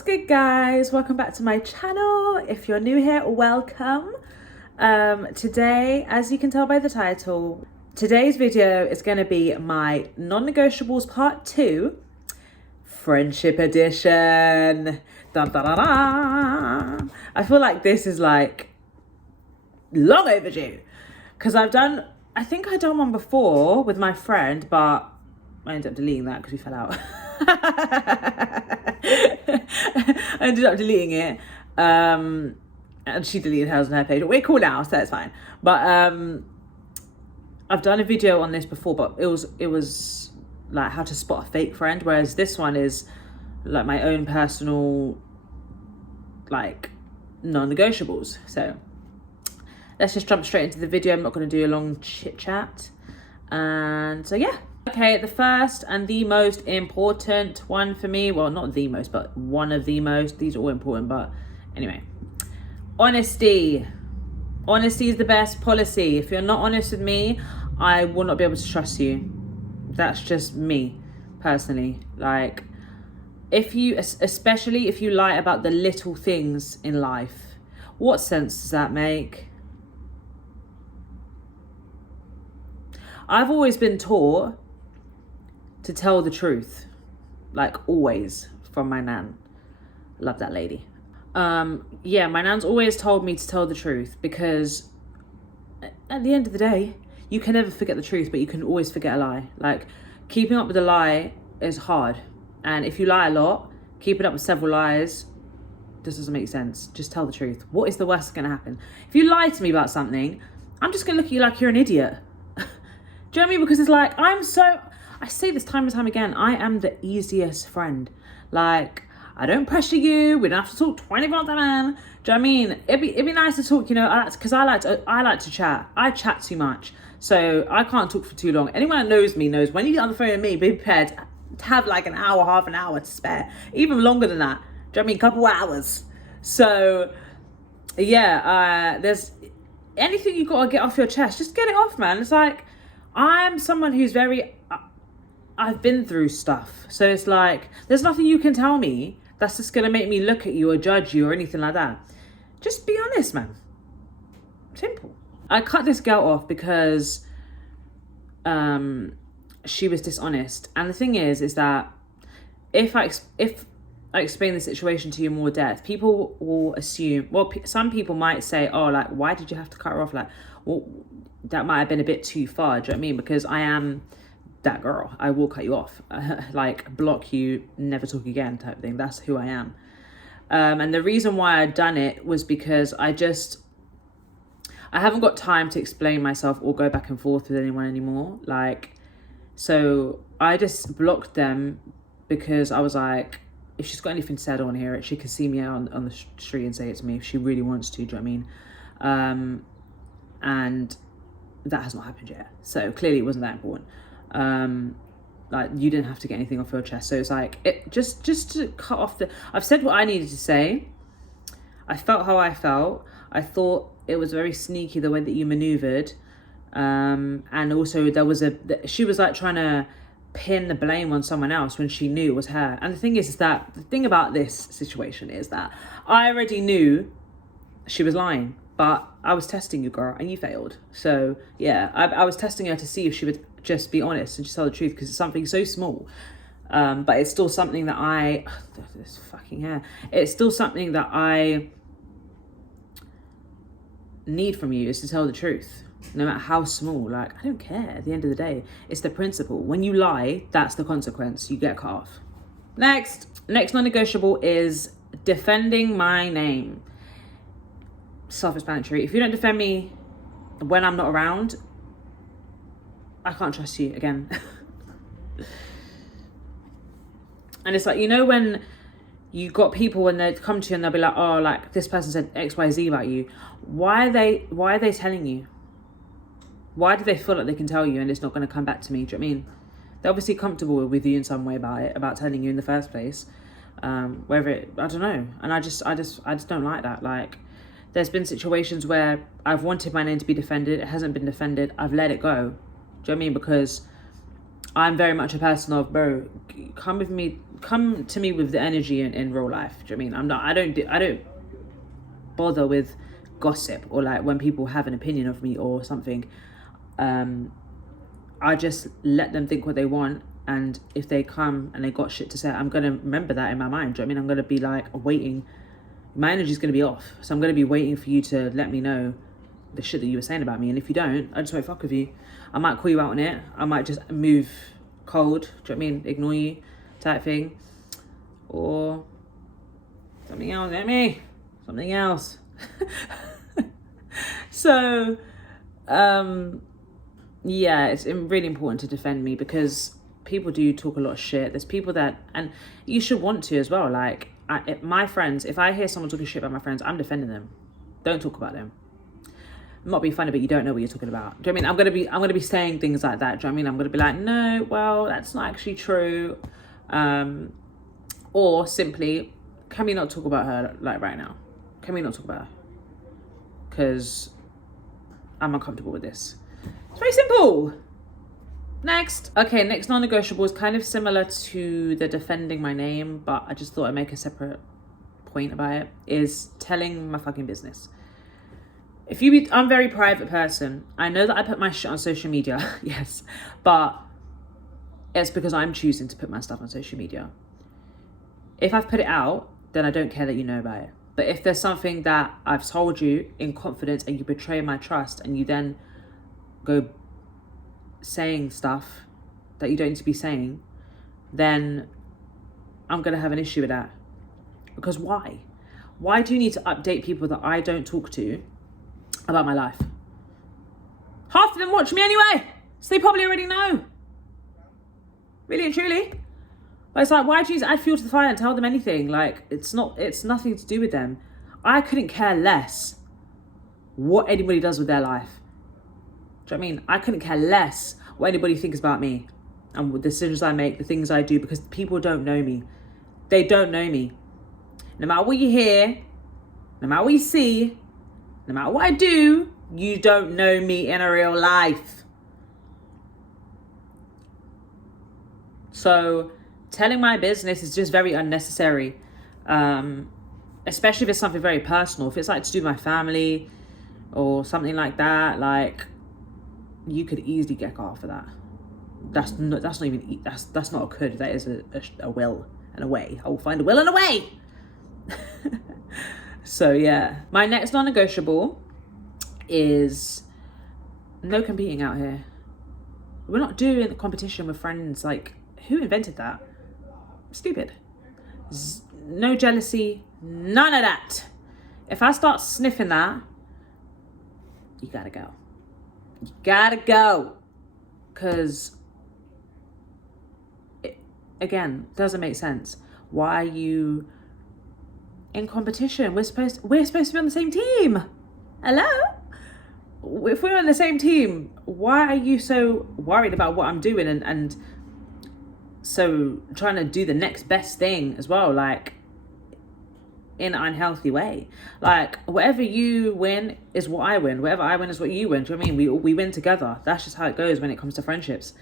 What's good, guys? Welcome back to my channel. If you're new here, welcome. Today, as you can tell by the title, today's video is going to be my non-negotiables part 2, friendship edition. Dun, dun, dun, dun. I feel like this is like long overdue because I think I'd done one before with my friend, but I ended up deleting that because we fell out. I ended up deleting it, and she deleted hers on her page. We're cool now, so that's fine. But I've done a video on this before, but it was like how to spot a fake friend, whereas this one is like my own personal like non-negotiables. So let's just jump straight into the video. I'm not going to do a long chit chat, and so yeah. Okay, the first and the most important one for me, well, not the most, but one of the most, these are all important, but anyway, honesty. Honesty is the best policy. If you're not honest with me, I will not be able to trust you. That's just me, personally. Like, especially if you lie about the little things in life, what sense does that make? I've always been taught to tell the truth, like always, from my nan. Love that lady. Yeah, my nan's always told me to tell the truth because at the end of the day, you can never forget the truth, but you can always forget a lie. Like, keeping up with a lie is hard. And if you lie a lot, keeping up with several lies, this doesn't make sense. Just tell the truth. What is the worst that's gonna happen? If you lie to me about something, I'm just gonna look at you like you're an idiot. Do you know what I mean? Because it's like, I say this time and time again, I am the easiest friend. Like, I don't pressure you. We don't have to talk 24/7. Do you know what I mean? It'd be nice to talk, you know, because I like to chat. I chat too much, so I can't talk for too long. Anyone that knows me knows when you get on the phone with me, be prepared to have like an hour, half an hour to spare, even longer than that. Do you know what I mean? A couple hours. So yeah, there's anything you gotta get off your chest, just get it off, man. It's like, I'm someone who's very, I've been through stuff. So it's like, there's nothing you can tell me that's just going to make me look at you or judge you or anything like that. Just be honest, man. Simple. I cut this girl off because she was dishonest. And the thing is that if I explain the situation to you in more depth, people will assume, well, some people might say, oh, like, why did you have to cut her off? Like, well, that might have been a bit too far. Do you know what I mean? Because I am that girl. I will cut you off, like block you, never talk again type of thing. That's who I am. And the reason why I'd done it was because I haven't got time to explain myself or go back and forth with anyone anymore. Like, so I just blocked them because I was like, if she's got anything to say, I don't want to hear it. She can see me on the street and say it to me if she really wants to. Do you know what I mean? And that has not happened yet. So clearly it wasn't that important. Like, you didn't have to get anything off your chest. So it's like, it just to cut off I've said what I needed to say. I felt how I felt. I thought it was very sneaky the way that you maneuvered. And also she was like trying to pin the blame on someone else when she knew it was her. And the thing is that the thing about this situation is that I already knew she was lying, but I was testing you, girl, and you failed. So yeah, I was testing her to see if she would just be honest and just tell the truth, because it's something so small. But it's still something that this fucking hair. It's still something that I need from you, is to tell the truth, no matter how small. Like, I don't care. At the end of the day, it's the principle. When you lie, that's the consequence. You get cut off. Next non-negotiable is defending my name. Self-explanatory. If you don't defend me when I'm not around, I can't trust you again. And it's like, you know, when you got people, when they come to you and they'll be like, oh, like, this person said XYZ about you. Why are they telling you? Why do they feel like they can tell you and it's not going to come back to me? Do you know what I mean? They're obviously comfortable with you in some way about telling you in the first place. I don't know. And I just don't like that. Like, there's been situations where I've wanted my name to be defended. It hasn't been defended. I've let it go. Do you know what I mean? Because I'm very much a person of, bro, come to me with the energy in real life. Do you know what I mean? I don't bother with gossip or like when people have an opinion of me or something. I just let them think what they want, and if they come and they got shit to say, I'm gonna remember that in my mind. Do you know what I mean? I'm gonna be like waiting. My energy's gonna be off, so I'm gonna be waiting for you to let me know the shit that you were saying about me. And if you don't, I just won't fuck with you. I might call you out on it. I might just move cold. Do you know what I mean? Ignore you, type thing, or something else. Let me something else. So, yeah, it's really important to defend me because people do talk a lot of shit. There's people that, and you should want to as well. Like my friends, if I hear someone talking shit about my friends, I'm defending them. Don't talk about them. I'm not being funny, but you don't know what you're talking about. Do you know what I mean? I'm gonna be saying things like that. Do you know what I mean? I'm gonna be like, no, well, that's not actually true. Or simply, can we not talk about her like right now? Can we not talk about her? Because I'm uncomfortable with this. It's very simple. Next. Okay, next non-negotiable is kind of similar to the defending my name, but I just thought I'd make a separate point about it, is telling my fucking business. I'm a very private person. I know that I put my shit on social media, yes, but it's because I'm choosing to put my stuff on social media. If I've put it out, then I don't care that you know about it. But if there's something that I've told you in confidence and you betray my trust and you then go saying stuff that you don't need to be saying, then I'm going to have an issue with that. Because why? Why do you need to update people that I don't talk to about my life? Half of them watch me anyway, so they probably already know. Really and truly. But it's like, why do you need to add fuel to the fire and tell them anything? Like, it's nothing to do with them. I couldn't care less what anybody does with their life. Do you know what I mean? I couldn't care less what anybody thinks about me and what decisions I make, the things I do, because people don't know me. They don't know me. No matter what you hear, no matter what you see, no matter what I do, you don't know me in a real life. So telling my business is just very unnecessary, especially if it's something very personal. If it's like to do with my family or something like that, like, you could easily get off for that. That's not a could. That is a will and a way. I will find a will and a way. So yeah, my next non-negotiable is no competing out here. We're not doing the competition with friends. Like, who invented that? Stupid. No jealousy, none of that. If I start sniffing that, you gotta go. You gotta go. Because it, again, doesn't make sense. Why are you in competition? We're supposed to be on the same team. Hello? If we're on the same team, why are you so worried about what I'm doing and so trying to do the next best thing as well, like in an unhealthy way? Like, whatever you win is what I win. Whatever I win is what you win. Do you know what I mean? We win together. That's just how it goes when it comes to friendships.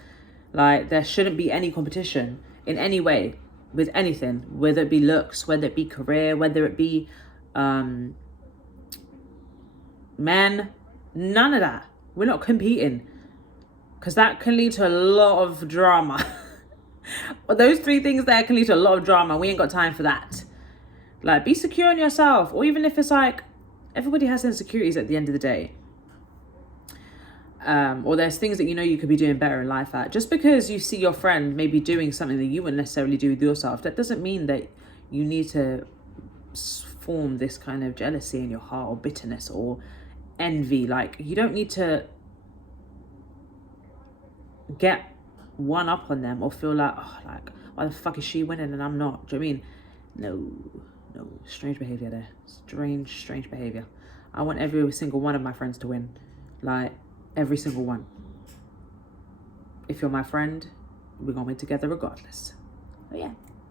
Like, there shouldn't be any competition in any way with anything, whether it be looks, whether it be career, whether it be men. None of that. We're not competing, because that can lead to a lot of drama. Those three things there can lead to a lot of drama. We ain't got time for that. Like, be secure in yourself. Or even if it's like, everybody has insecurities at the end of the day. Or there's things that you know you could be doing better in life at. Just because you see your friend maybe doing something that you wouldn't necessarily do with yourself, that doesn't mean that you need to form this kind of jealousy in your heart or bitterness or envy. Like, you don't need to get one up on them or feel like, oh, like, why the fuck is she winning and I'm not? Do you know what I mean? No, strange behavior there. Strange behavior. I want every single one of my friends to win. Like, every single one. If you're my friend, we're gonna win together regardless. But yeah.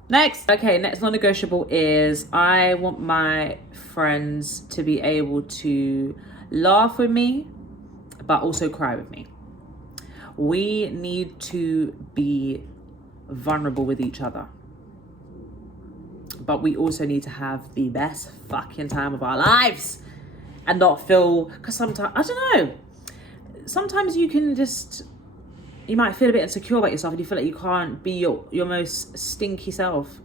Next non-negotiable is I want my friends to be able to laugh with me, but also cry with me. We need to be vulnerable with each other. But we also need to have the best fucking time of our lives and not feel, because sometimes, I don't know, sometimes you might feel a bit insecure about yourself and you feel like you can't be your most stinky self.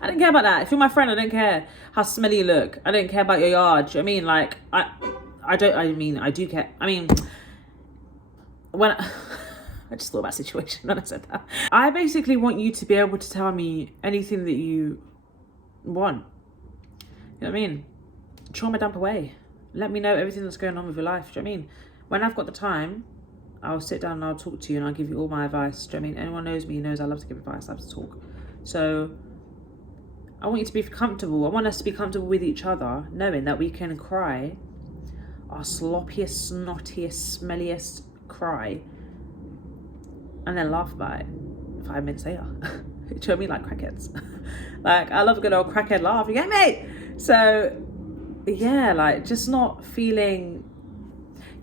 I don't care about that. If you're my friend, I don't care how smelly you look. I don't care about your yard. Do you know what I mean? Like, I do care. I mean, when I just thought about a situation when I said that. I basically want you to be able to tell me anything that you want. You know what I mean? Trauma dump away. Let me know everything that's going on with your life. Do you know what I mean? When I've got the time, I'll sit down and I'll talk to you and I'll give you all my advice. Do you know what I mean? Anyone knows me knows I love to give advice. I love to talk. So I want you to be comfortable. I want us to be comfortable with each other, knowing that we can cry our sloppiest, snottiest, smelliest cry and then laugh about it 5 minutes later. Do you know what I mean? Like crackheads. Like, I love a good old crackhead laugh, you get me? So yeah, like, just not feeling,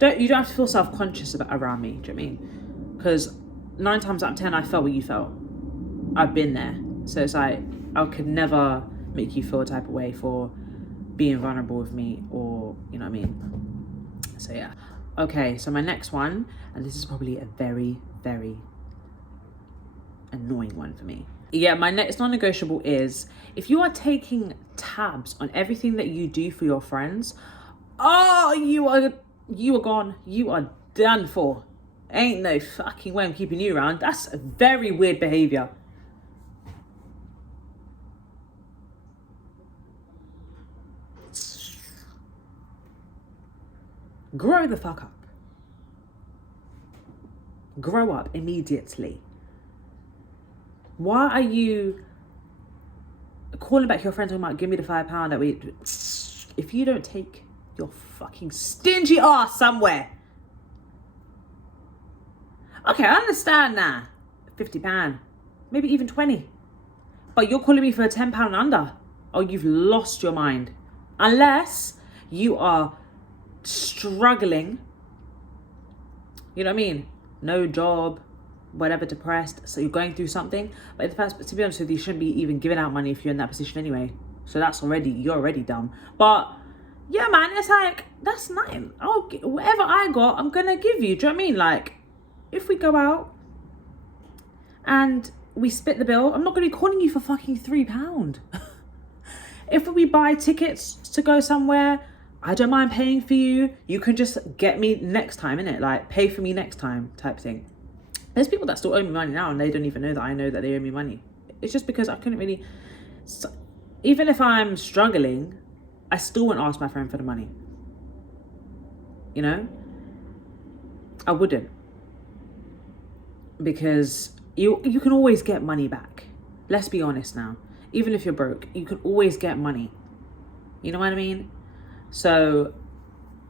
you don't have to feel self-conscious around me. Do you know what I mean? Because 9 times out of 10 I felt what you felt. I've been there. So it's like, I could never make you feel a type of way for being vulnerable with me, or, you know what I mean? So yeah. Okay, so my next one, and this is probably a very, very annoying one for me. Yeah, my next non-negotiable is, if you are taking tabs on everything that you do for your friends, oh, you are gone. You are done for. Ain't no fucking way I'm keeping you around. That's a very weird behavior. Grow the fuck up. Grow up immediately. Why are you calling back your friends talking about, give me the £5 that we... If you don't take your fucking stingy ass somewhere. Okay, I understand now. £50, maybe even 20. But you're calling me for a £10 under. Oh, you've lost your mind. Unless you are struggling. You know what I mean? No job, whatever, depressed. So you're going through something. But to be honest with you, you shouldn't be even giving out money if you're in that position anyway. So you're already dumb. But yeah, man, it's like, that's nothing. Whatever I got, I'm gonna give you. Do you know what I mean? Like, if we go out and we split the bill, I'm not gonna be calling you for fucking £3. If we buy tickets to go somewhere, I don't mind paying for you. You can just get me next time, innit? Like, pay for me next time type thing. There's people that still owe me money now and they don't even know that I know that they owe me money. It's just because I couldn't really... Even if I'm struggling, I still wouldn't ask my friend for the money. You know? I wouldn't. Because you can always get money back. Let's be honest now. Even if you're broke, you can always get money. You know what I mean? So,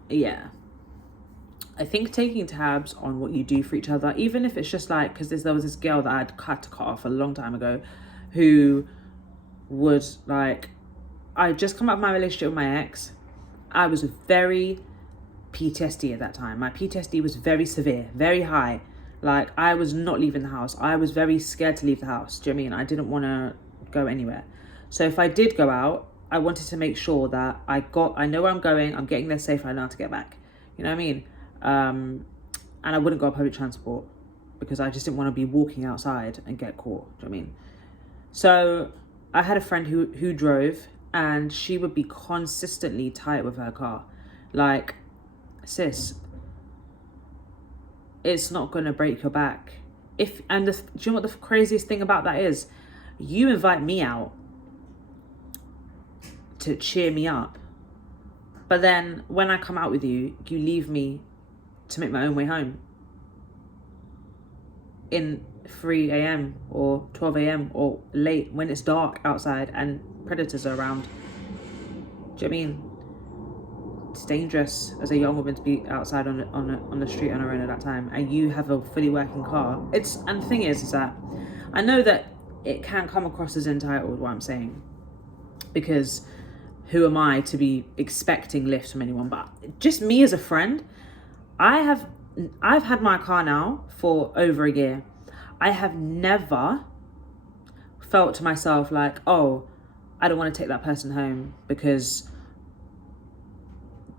yeah. I think taking tabs on what you do for each other, even if it's just like, because there was this girl that I'd had to cut off a long time ago, who would, like, I just come out of my relationship with my ex. I was very PTSD at that time. My PTSD was very severe, very high. Like, I was not leaving the house. I was very scared to leave the house. Do you know what I mean? I didn't want to go anywhere. So if I did go out, I wanted to make sure that I know where I'm going, I'm getting there safe, I know how to get back. You know what I mean? And I wouldn't go on public transport because I just didn't want to be walking outside and get caught. Do you know what I mean? So I had a friend who drove, and she would be consistently tight with her car. Like, sis, it's not going to break your back. Do you know what the craziest thing about that is? You invite me out to cheer me up, but then when I come out with you, you leave me to make my own way home in 3 a.m. or 12 a.m. or late when it's dark outside and predators are around. Do you know what I mean? It's dangerous as a young woman to be outside on the street on her own at that time, and you have a fully working car. And the thing is that I know that it can come across as entitled, what I'm saying, because who am I to be expecting lifts from anyone? But just me as a friend, I have I've had my car now for over a year. I have never felt to myself like, oh, I don't want to take that person home because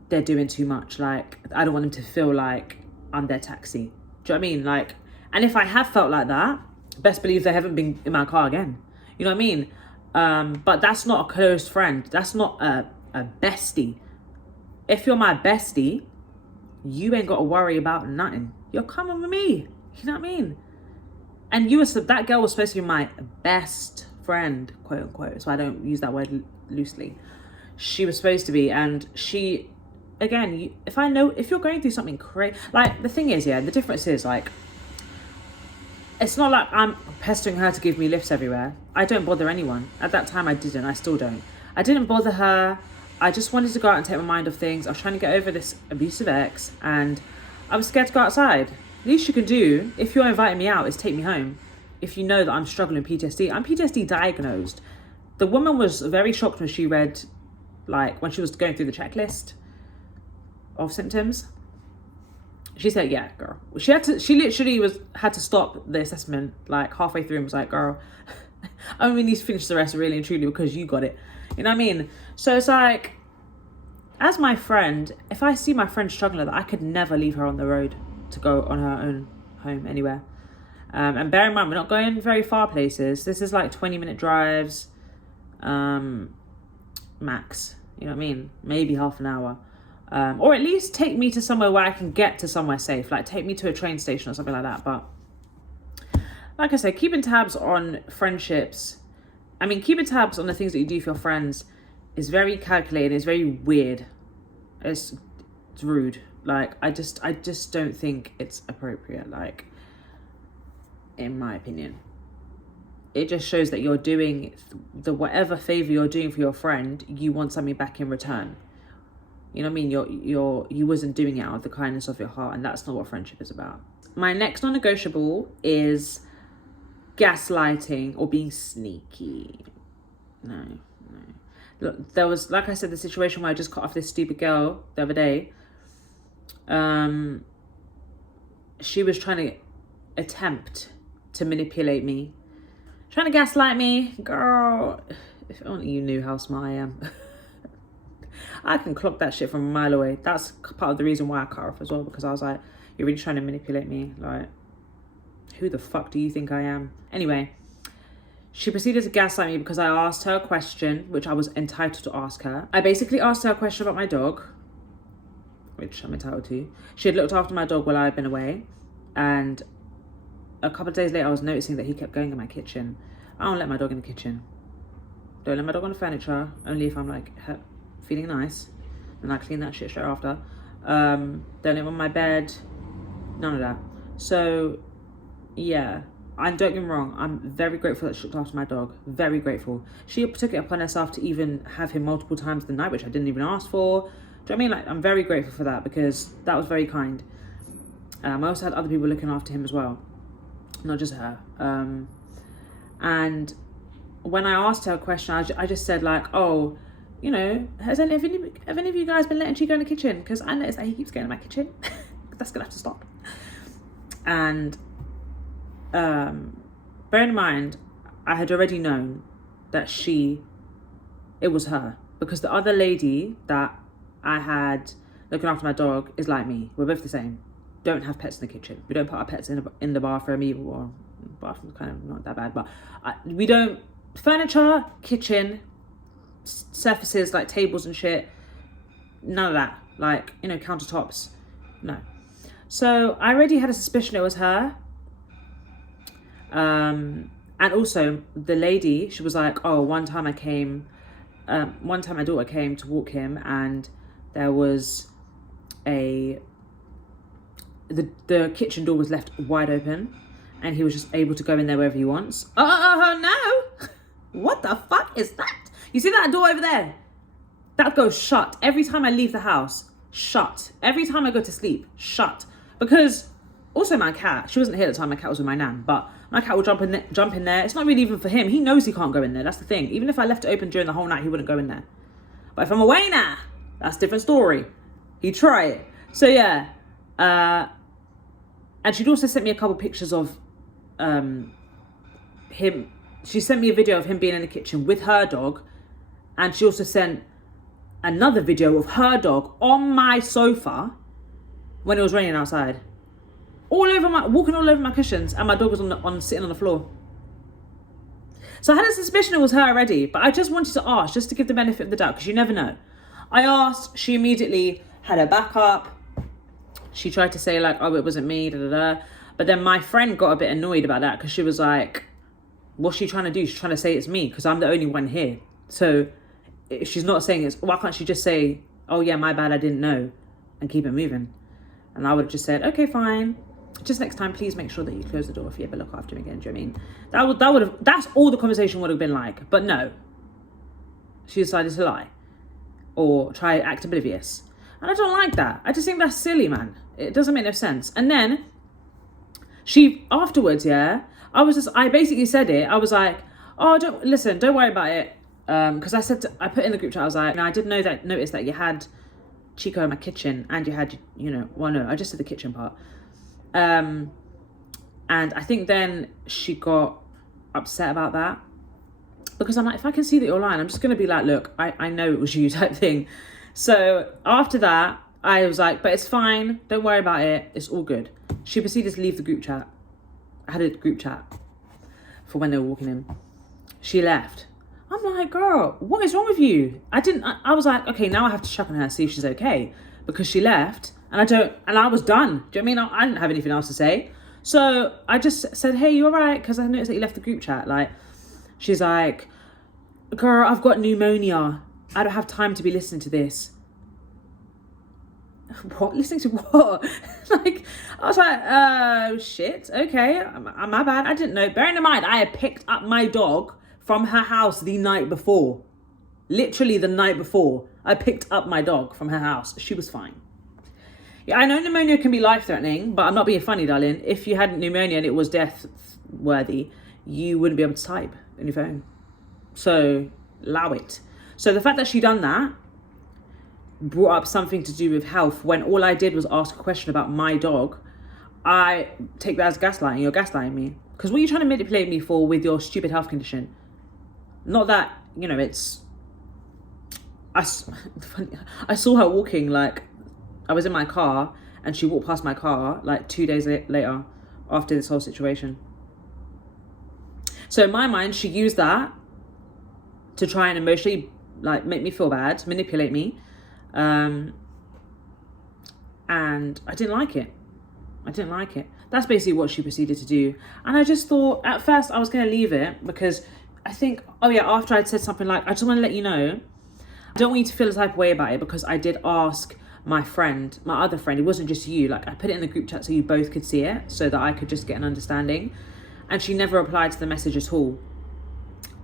they're doing too much. Like, I don't want them to feel like I'm their taxi. Do you know what I mean? Like, and if I have felt like that, best believe they haven't been in my car again. You know what I mean? But that's not a close friend. That's not a bestie. If you're my bestie, you ain't got to worry about nothing. You're coming with me. You know what I mean? And that girl was supposed to be my best friend, quote unquote. So I don't use that word loosely. She was supposed to be, and she, again, if you're going through something crazy, like the thing is, the difference is like, it's not like I'm pestering her to give me lifts everywhere. I don't bother anyone. At that time I didn't, I still don't. I didn't bother her. I just wanted to go out and take my mind off things. I was trying to get over this abusive ex and I was scared to go outside. The least you can do, if you're inviting me out, is take me home. If you know that I'm struggling with PTSD. I'm PTSD diagnosed. The woman was very shocked when she read, like, when she was going through the checklist of symptoms. She said, yeah, girl. She literally had to stop the assessment like halfway through and was like, girl, I only need to finish the rest really and truly because you got it. You know what I mean? So it's like, as my friend, if I see my friend struggling like that, I could never leave her on the road to go on her own home anywhere. And bear in mind, we're not going very far places. This is like 20-minute drives, max. You know what I mean? Maybe half an hour. Or at least take me to somewhere where I can get to somewhere safe. Like take me to a train station or something like that. But like I said, keeping tabs on friendships. I mean, keeping tabs on the things that you do for your friends is very calculated. It's very weird. It's rude. Like, I just don't think it's appropriate. Like, in my opinion, it just shows that you're doing whatever favor you're doing for your friend, you want something back in return. You know what I mean? You wasn't doing it out of the kindness of your heart, and that's not what friendship is about. My next non-negotiable is gaslighting or being sneaky. No. Look, there was, like I said, the situation where I just cut off this stupid girl the other day. She was trying to attempt to manipulate me, trying to gaslight me. Girl, if only you knew how smart I am. I can clock that shit from a mile away. That's part of the reason why I cut her off as well, because I was like, you're really trying to manipulate me. Like, who the fuck do you think I am? Anyway, she proceeded to gaslight me because I asked her a question, which I was entitled to ask her. I basically asked her a question about my dog, which I'm entitled to. She had looked after my dog while I had been away. And a couple of days later, I was noticing that he kept going in my kitchen. I don't let my dog in the kitchen. Don't let my dog on the furniture, only if I'm like feeling nice. And I clean that shit straight after. Don't let him on my bed. None of that. So, yeah. And don't get me wrong, I'm very grateful that she looked after my dog. Very grateful. She took it upon herself to even have him multiple times in the night, which I didn't even ask for. Do you know what I mean? Like, I'm very grateful for that because that was very kind. I also had other people looking after him as well. Not just her. And when I asked her a question, I just said like, oh, you know, have any of you guys been letting Chico in the kitchen? Because I noticed that he keeps going in my kitchen. That's going to have to stop. And bear in mind, I had already known that it was her. Because the other lady that I had looking after my dog is like me. We're both the same. Don't have pets in the kitchen. We don't put our pets in the bathroom either. Well, bathroom's kind of not that bad, but we don't. Furniture, kitchen, surfaces like tables and shit, none of that. Like, you know, countertops, no. So I already had a suspicion it was her. And also the lady, she was like, oh, one time my daughter came to walk him and there was the kitchen door was left wide open and he was just able to go in there wherever he wants. Oh no! What the fuck is that? You see that door over there? That goes shut. Every time I leave the house, shut. Every time I go to sleep, shut. Because also my cat, she wasn't here at the time, my cat was with my nan, but my cat will jump in there. It's not really even for him. He knows he can't go in there. That's the thing. Even if I left it open during the whole night, he wouldn't go in there. But if I'm away now, that's a different story. He'd try it. So yeah, And she'd also sent me a couple pictures of him. She sent me a video of him being in the kitchen with her dog. And she also sent another video of her dog on my sofa when it was raining outside. Walking all over my cushions, and my dog was sitting on the floor. So I had a suspicion it was her already, but I just wanted to ask, just to give the benefit of the doubt, because you never know. I asked, she immediately had her back up. She tried to say like, oh, it wasn't me, da da da. But then my friend got a bit annoyed about that, because she was like, what's she trying to do? She's trying to say it's me, because I'm the only one here. So if she's not saying it's, why can't she just say, oh yeah, my bad, I didn't know, and keep it moving? And I would have just said, okay, fine. Just next time, please make sure that you close the door if you ever look after me again. Do you know what I mean? That's all the conversation would have been like. But no, she decided to lie or try act oblivious. And I don't like that. I just think that's silly, man. It doesn't make no sense. And then afterwards, I basically said it. I was like, oh, don't worry about it. Because I put in the group chat, I was like, I did notice that you had Chico in my kitchen, and you had, I just did the kitchen part. And I think then she got upset about that, because I'm like, if I can see that you're lying, I'm just going to be like, look, I know it was you, type thing. So after that, I was like, but it's fine. Don't worry about it. It's all good. She proceeded to leave the group chat. I had a group chat for when they were walking in. She left. I'm like, girl, what is wrong with you? I was like, okay, now I have to check on her, see if she's okay, because she left. And I was done. Do you know what I mean? I didn't have anything else to say. So I just said, hey, you all right? Because I noticed that you left the group chat. Like, she's like, girl, I've got pneumonia. I don't have time to be listening to this. What? Listening to what? Like, I was like, oh, shit. Okay, my bad. I didn't know. Bearing in mind, I had picked up my dog from her house the night before. Literally the night before. I picked up my dog from her house. She was fine. Yeah, I know pneumonia can be life-threatening, but I'm not being funny, darling. If you had pneumonia and it was death-worthy, you wouldn't be able to type on your phone. So, allow it. So the fact that she done that brought up something to do with health, when all I did was ask a question about my dog, I take that as gaslighting. You're gaslighting me. Because what are you trying to manipulate me for with your stupid health condition? Not that, it's... I saw her walking, like... I was in my car and she walked past my car like 2 days later after this whole situation. So in my mind, she used that to try and emotionally like make me feel bad, manipulate me. And I didn't like it. That's basically what she proceeded to do. And I just thought, at first I was going to leave it, because I think, after I'd said something like, I just want to let you know, I don't want you to feel the type of way about it, because I did ask my other friend, it wasn't just you, like I put it in the group chat so you both could see it, so that I could just get an understanding. And she never replied to the message at all.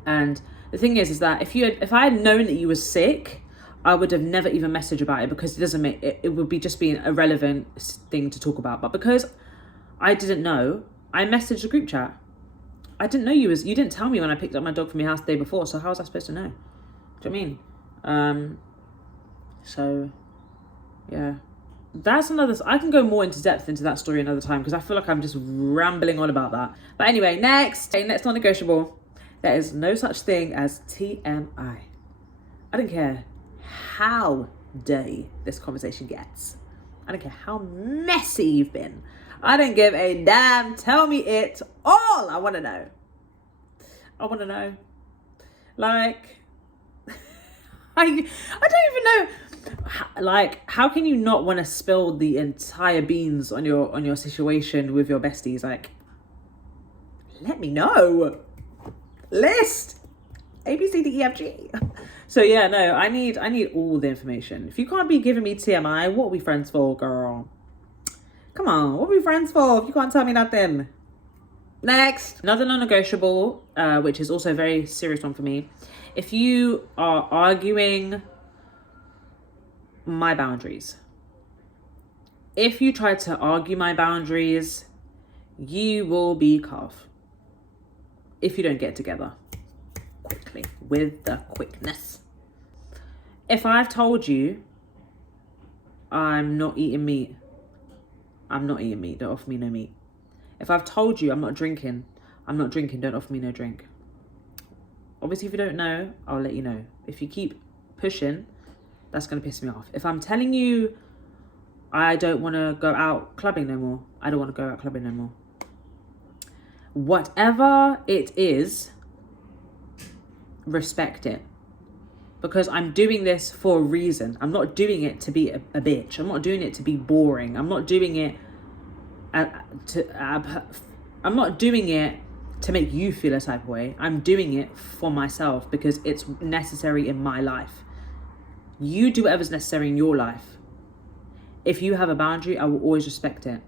And the thing is that if I had known that you were sick, I would have never even messaged about it, because it would be just be an irrelevant thing to talk about. But because I didn't know, I messaged the group chat. I didn't know you didn't tell me when I picked up my dog from your house the day before, so how was I supposed to know? Do you know what I mean? So yeah, that's I can go more into depth into that story another time, because I feel like I'm just rambling on about that. But anyway, next non-negotiable. There is no such thing as TMI. I don't care how dirty this conversation gets. I don't care how messy you've been. I don't give a damn. Tell me it all. I want to know. Like, I don't even know. Like, how can you not want to spill the entire beans on your situation with your besties? Like, let me know. List A, B, C, D, E, F, G. So yeah, no, I need all the information. If you can't be giving me TMI, what are we friends for, girl? Come on, what are we friends for if you can't tell me nothing? Next, another non-negotiable, which is also a very serious one for me. If you are arguing my boundaries, if you try to argue my boundaries, you will be cut off if you don't get together quickly, with the quickness. If I've told you I'm not eating meat, I'm not eating meat. Don't offer me no meat. If I've told you I'm not drinking, I'm not drinking. Don't offer me no drink. Obviously, if you don't know, I'll let you know. If you keep pushing, that's going to piss me off. If I'm telling you I don't want to go out clubbing no more, I don't want to go out clubbing no more. Whatever it is, respect it. Because I'm doing this for a reason. I'm not doing it to be a bitch. I'm not doing it to be boring. I'm not doing it I'm not doing it to make you feel a type of way. I'm doing it for myself because it's necessary in my life. You do whatever's necessary in your life. If you have a boundary, I will always respect it.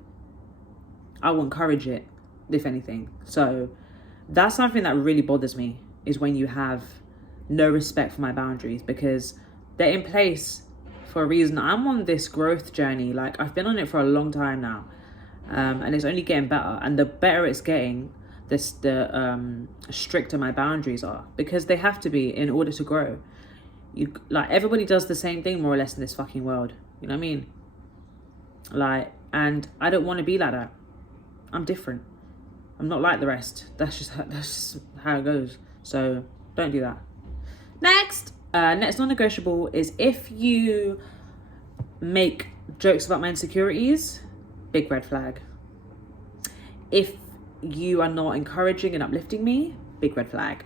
I will encourage it, if anything. So that's something that really bothers me, is when you have no respect for my boundaries, because they're in place for a reason. I'm on this growth journey. Like, I've been on it for a long time now, and it's only getting better. And the better it's getting, the stricter my boundaries are, because they have to be in order to grow. Like, everybody does the same thing more or less in this fucking world. You know what I mean? Like, and I don't want to be like that. I'm different. I'm not like the rest. That's just how it goes. So don't do that. Next non-negotiable is, if you make jokes about my insecurities, big red flag. If you are not encouraging and uplifting me, big red flag.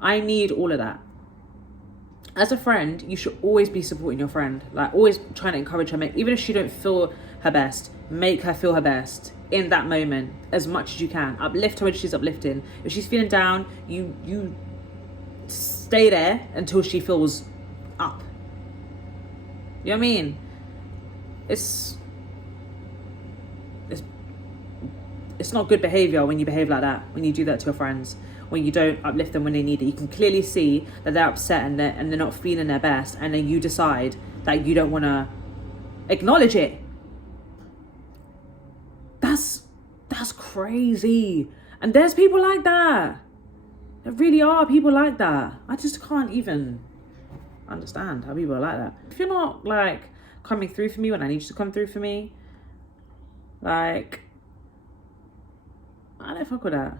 I need all of that. As a friend, you should always be supporting your friend. Like, always trying to encourage her. Even if she don't feel her best, make her feel her best in that moment as much as you can. Uplift her when she's uplifting. If she's feeling down, you stay there until she feels up. You know what I mean? It's not good behavior when you behave like that, when you do that to your friends, when you don't uplift them when they need it. You can clearly see that they're upset and they're not feeling their best, and then you decide that you don't want to acknowledge it. That's crazy. And there's people like that. There really are people like that. I just can't even understand how people are like that. If you're not, like, coming through for me when I need you to come through for me, like, I don't fuck with that.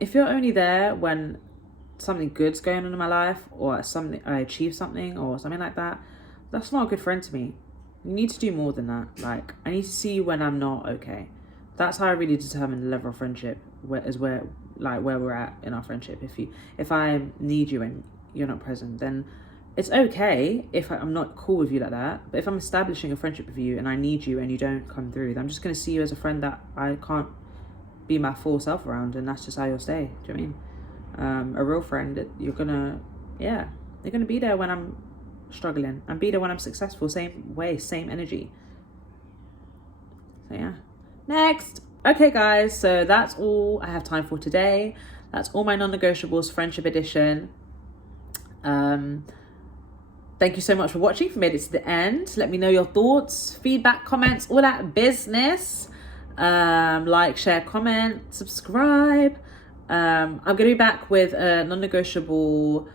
If you're only there when something good's going on in my life, or something, I achieve something or something like that, that's not a good friend to me. You need to do more than that. Like, I need to see you when I'm not okay. That's how I really determine the level of friendship, where we're at in our friendship. If I need you and you're not present, then it's okay if I'm not cool with you like that. But if I'm establishing a friendship with you and I need you and you don't come through, then I'm just going to see you as a friend that I can't be my full self around, and that's just how you'll stay. Do you know what I mean? A real friend, you're gonna be there when I'm struggling, and be there when I'm successful. Same way, same energy. So yeah. Next. Okay, guys, so that's all I have time for today. That's all my non-negotiables friendship edition. Thank you so much for watching. If you made it to the end, let me know your thoughts, feedback, comments, all that business. Like, share, comment, subscribe. I'm gonna be back with a non-negotiable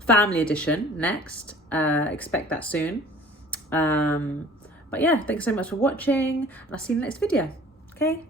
family edition next. Expect that soon. But yeah, thanks so much for watching, and I'll see you in the next video. Okay.